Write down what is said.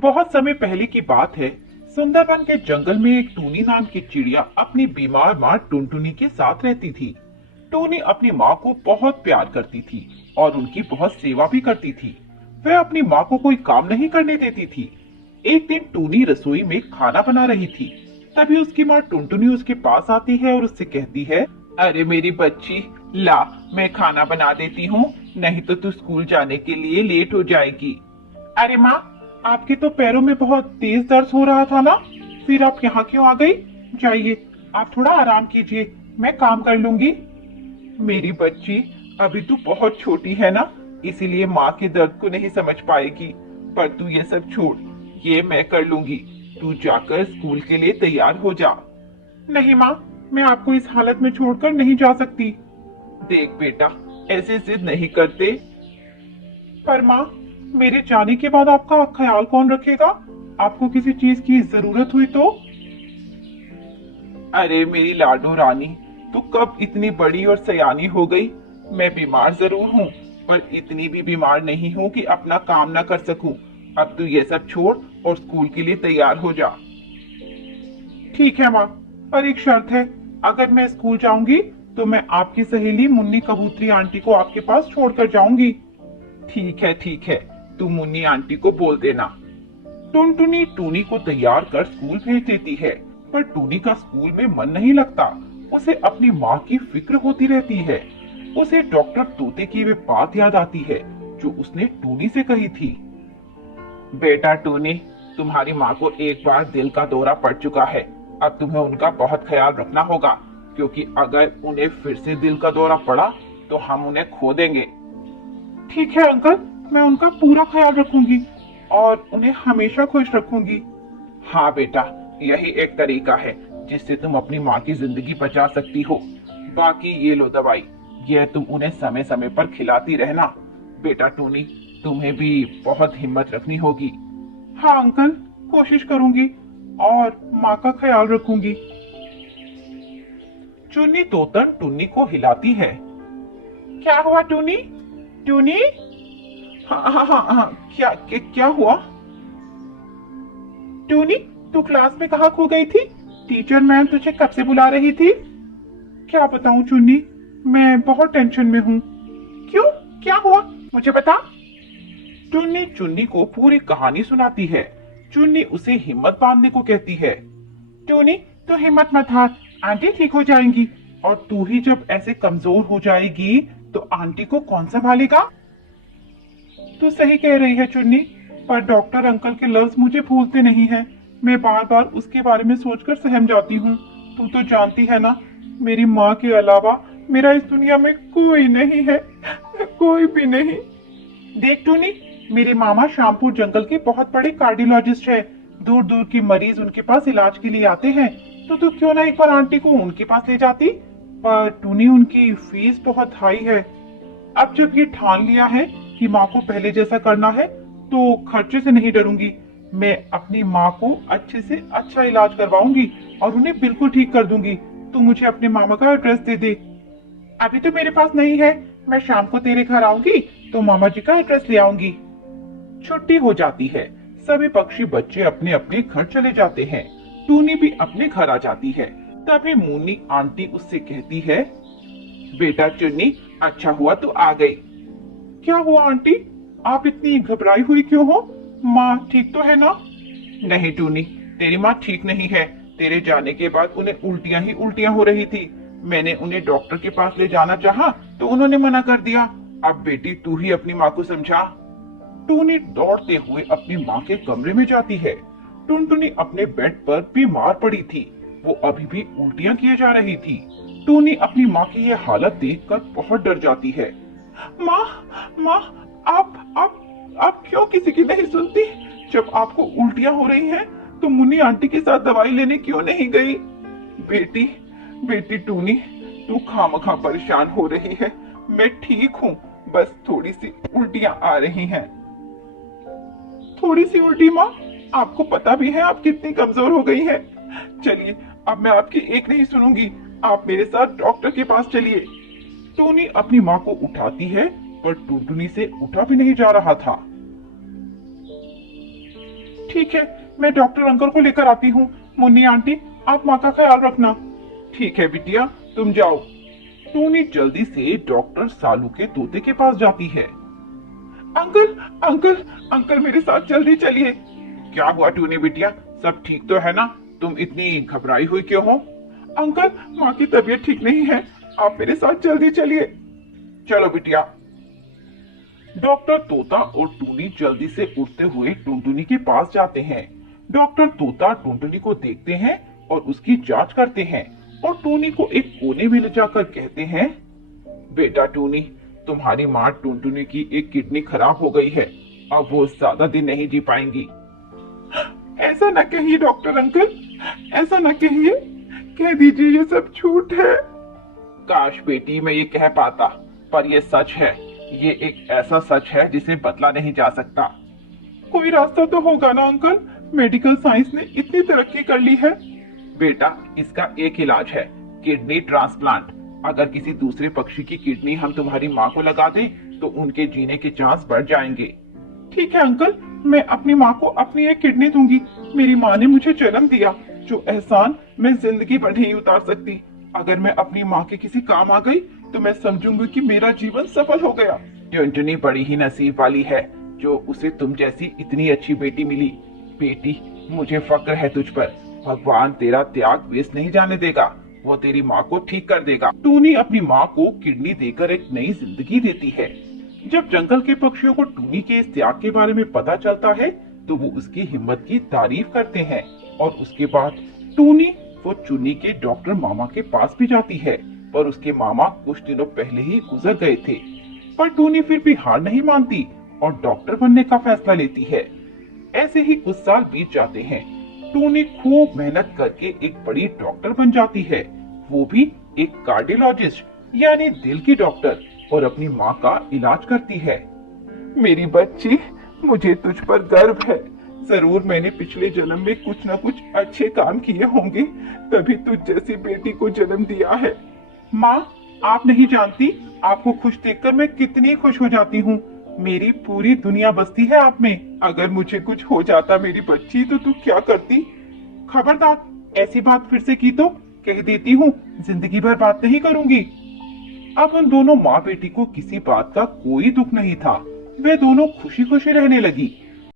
बहुत समय पहले की बात है। सुंदरबन के जंगल में एक टूनी नाम की चिड़िया अपनी बीमार माँ टुनटुनी के साथ रहती थी। टूनी अपनी माँ को बहुत प्यार करती थी और उनकी बहुत सेवा भी करती थी। वह अपनी माँ को कोई काम नहीं करने देती थी। एक दिन टूनी रसोई में खाना बना रही थी। तभी उसकी माँ टुनटुनी उसके पास आती है और उससे कहती है, अरे मेरी बच्ची, ला मैं खाना बना देती हूँ, नहीं तो तू स्कूल जाने के लिए लेट हो जाएगी। अरे माँ, आपके तो पैरों में बहुत तेज दर्द हो रहा था ना, फिर आप यहाँ क्यों आ गई? जाइए, आप थोड़ा आराम कीजिए, मैं काम कर लूंगी। मेरी बच्ची, अभी तू बहुत छोटी है ना, इसीलिए माँ के दर्द को नहीं समझ पाएगी। पर तू ये सब छोड़, ये मैं कर लूंगी। तू जाकर स्कूल के लिए तैयार हो जा। नहीं माँ, मैं आपको इस हालत में छोड़कर नहीं जा सकती। देख बेटा, ऐसे जिद नहीं करते। पर माँ, मेरे जाने के बाद आपका ख्याल कौन रखेगा? आपको किसी चीज की जरूरत हुई तो? अरे मेरी लाडो रानी, तू कब इतनी बड़ी और सयानी हो गई? मैं बीमार जरूर हूँ, पर इतनी भी बीमार नहीं हूँ कि अपना काम ना कर सकूं। अब तू ये सब छोड़ और स्कूल के लिए तैयार हो जा। ठीक है माँ, पर एक शर्त है। अगर मैं स्कूल जाऊंगी तो मैं आपकी सहेली मुन्नी कबूतरी आंटी को आपके पास छोड़कर जाऊंगी। ठीक है, तू मुन्नी आंटी को बोल देना। टुनटुनी टूनी को तैयार कर स्कूल भेज देती है, पर टूनी का स्कूल में मन नहीं लगता। उसे अपनी माँ की फिक्र होती रहती है। उसे डॉक्टर तोते की वे बात याद आती है जो उसने टूनी से कही थी। बेटा टूनी, तुम्हारी माँ को एक बार दिल का दौरा पड़ चुका है। अब तुम्हें उनका बहुत ख्याल रखना होगा, क्योंकि अगर उन्हें फिर से दिल का दौरा पड़ा तो हम उन्हें खो देंगे। ठीक है अंकल, मैं उनका पूरा ख्याल रखूंगी और उन्हें हमेशा खुश रखूंगी। हाँ बेटा, यही एक तरीका है जिससे तुम अपनी माँ की जिंदगी बचा सकती हो। बाकी ये लो दवाई, यह तुम उन्हें समय समय पर खिलाती रहना। बेटा टूनी, तुम्हें भी बहुत हिम्मत रखनी होगी। हाँ अंकल, कोशिश करूंगी और माँ का ख्याल रखूंगी। चुन्नी तोतन टुन्नी को हिलाती है। क्या हुआ टूनी? टूनी? हाँ, क्या हुआ? टूनी, तू क्लास में कहाँ खो गई थी? टीचर मैम तुझे कब से बुला रही थी। क्या बताऊं चुन्नी, मैं बहुत टेंशन में हूँ। क्यों, क्या हुआ, मुझे बता। टुन्नी चुन्नी को पूरी कहानी सुनाती है। चुन्नी उसे हिम्मत बांधने को कहती है। टूनी, तू हिम्मत मत हार, आंटी ठीक हो जाएंगी। और तू ही जब ऐसे कमजोर हो जाएगी तो आंटी को कौन संभालेगा? तू सही कह रही है चुन्नी, पर डॉक्टर अंकल के लफ्ज मुझे भूलते नहीं है। मैं बार बार उसके बारे में सोचकर सहम जाती हूँ। तू तो जानती है ना, मेरी माँ के अलावा मेरा इस दुनिया में कोई नहीं है, कोई भी नहीं। देख टूनी, मेरे मामा श्यामपुर जंगल के बहुत बड़े कार्डियोलॉजिस्ट है। दूर दूर के मरीज उनके पास इलाज के लिए आते हैं, तो तू क्यों ना एक बार आंटी को उनके पास ले जाती? पर टूनी, उनकी फीस बहुत हाई है। अब जब ये ठान लिया है कि माँ को पहले जैसा करना है, तो खर्चे से नहीं डरूंगी। मैं अपनी माँ को अच्छे से अच्छा इलाज करवाऊंगी और उन्हें बिल्कुल ठीक कर दूंगी। तू मुझे अपने मामा का एड्रेस दे दे। अभी तो मेरे पास नहीं है, मैं शाम को तेरे घर आऊंगी तो मामा जी का एड्रेस ले आऊंगी। छुट्टी हो जाती है। सभी पक्षी बच्चे अपने अपने घर चले जाते हैं। टूनी भी अपने घर आ जाती है। तभी मुन्नी आंटी उससे कहती है, बेटा चुन्नी, अच्छा हुआ तू आ गई। क्या हुआ आंटी, आप इतनी घबराई हुई क्यों हो? माँ ठीक तो है ना? नहीं टूनी, तेरी माँ ठीक नहीं है। तेरे जाने के बाद उन्हें उल्टियां ही उल्टियां हो रही थी। मैंने उन्हें डॉक्टर के पास ले जाना चाहा तो उन्होंने मना कर दिया। अब बेटी तू ही अपनी माँ को समझा। टूनी दौड़ते हुए अपनी माँ के कमरे में जाती है। टुनटुनी अपने बेड पर बीमार पड़ी थी। वो अभी भी उल्टियां किए जा रही थी। टूनी अपनी माँ की ये हालत देखकर बहुत डर जाती है। माँ, माँ, आप क्यों किसी की नहीं सुनती? जब आपको उल्टियां हो रही हैं, तो मुन्नी आंटी के साथ दवाई लेने क्यों नहीं गई? बेटी, बेटी टूनी, तू खामखा परेशान हो रही है। मैं ठीक हूँ, बस थोड़ी सी उल्टियां आ रही हैं। थोड़ी सी उल्टी माँ? आपको पता भी है आप कितनी कमजोर हो गई हैं। चलिए, अब मैं आपकी एक नहीं सुनूंगी, आप मेरे साथ डॉक्टर के पास चलिए। टूनी अपनी माँ को उठाती है, पर टुनटुनी से उठा भी नहीं जा रहा था। ठीक है, मैं डॉक्टर अंकल को लेकर आती हूँ। मुन्नी आंटी, आप माँ का ख्याल रखना। ठीक है बिटिया, तुम जाओ। टूनी जल्दी से डॉक्टर सालू के तोते के पास जाती है। अंकल अंकल अंकल, मेरे साथ जल्दी चलिए। क्या हुआ टूनी बिटिया, सब ठीक तो है ना? तुम इतनी घबराई हुई क्यों हो? अंकल, माँ की तबीयत ठीक नहीं है, आप मेरे साथ जल्दी चलिए। चलो बिटिया। डॉक्टर तोता और टूनी जल्दी से उठते हुए टुनटुनी के पास जाते हैं। डॉक्टर तोता टुनटुनी को देखते हैं और उसकी जांच करते हैं और टूनी को एक कोने में ले जाकर कहते हैं, बेटा टूनी, तुम्हारी माँ टुनटुनी की एक किडनी खराब हो गई है, अब वो ज्यादा दिन नहीं जी पाएंगी। ऐसा न कहिए डॉक्टर अंकल, ऐसा न कहिए, कह दीजिए ये सब झूठ है। काश बेटी मैं ये कह पाता, पर ये सच है। ये एक ऐसा सच है जिसे बदला नहीं जा सकता। कोई रास्ता तो होगा ना अंकल, मेडिकल साइंस ने इतनी तरक्की कर ली है। बेटा, इसका एक इलाज है, किडनी ट्रांसप्लांट। अगर किसी दूसरे पक्षी की किडनी हम तुम्हारी माँ को लगा दें तो उनके जीने के चांस बढ़ जाएंगे। ठीक है अंकल, मैं अपनी माँ को अपनी एक किडनी दूंगी। मेरी माँ ने मुझे जन्म दिया, जो एहसान मैं जिंदगी भर नहीं उतार सकती। अगर मैं अपनी माँ के किसी काम आ गई तो मैं समझूंगी कि मेरा जीवन सफल हो गया। टुनटुनी बड़ी ही नसीब वाली है जो उसे तुम जैसी इतनी अच्छी बेटी मिली। बेटी, मुझे फक्र है तुझ पर। भगवान तेरा त्याग वेस्ट नहीं जाने देगा, वो तेरी माँ को ठीक कर देगा। टूनी अपनी माँ को किडनी देकर एक नई जिंदगी देती है। जब जंगल के पक्षियों को टूनी के इस त्याग के बारे में पता चलता है तो वो उसकी हिम्मत की तारीफ करते हैं और उसके बाद टूनी वो चुन्नी के डॉक्टर मामा के पास भी जाती है, पर उसके मामा कुछ दिनों पहले ही गुजर गए थे। पर टूनी फिर भी हार नहीं मानती और डॉक्टर बनने का फैसला लेती है। ऐसे ही कुछ साल बीत जाते हैं। टूनी खूब मेहनत करके एक बड़ी डॉक्टर बन जाती है, वो भी एक कार्डियोलॉजिस्ट यानी दिल की डॉक्टर, और अपनी माँ का इलाज करती है। मेरी बच्ची, मुझे तुझ पर गर्व है। जरूर मैंने पिछले जन्म में कुछ न कुछ अच्छे काम किए होंगे, तभी तुझ जैसी बेटी को जन्म दिया है। माँ, आप नहीं जानती, आपको खुश देखकर मैं कितनी खुश हो जाती हूँ। मेरी पूरी दुनिया बसती है आप में। अगर मुझे कुछ हो जाता मेरी बच्ची तो तू क्या करती? खबरदार, ऐसी बात फिर से की तो कह देती हूँ जिंदगी भर बात नहीं करूंगी। अब उन दोनों माँ बेटी को किसी बात का कोई दुख नहीं था। वे दोनों खुशी खुशी रहने लगी।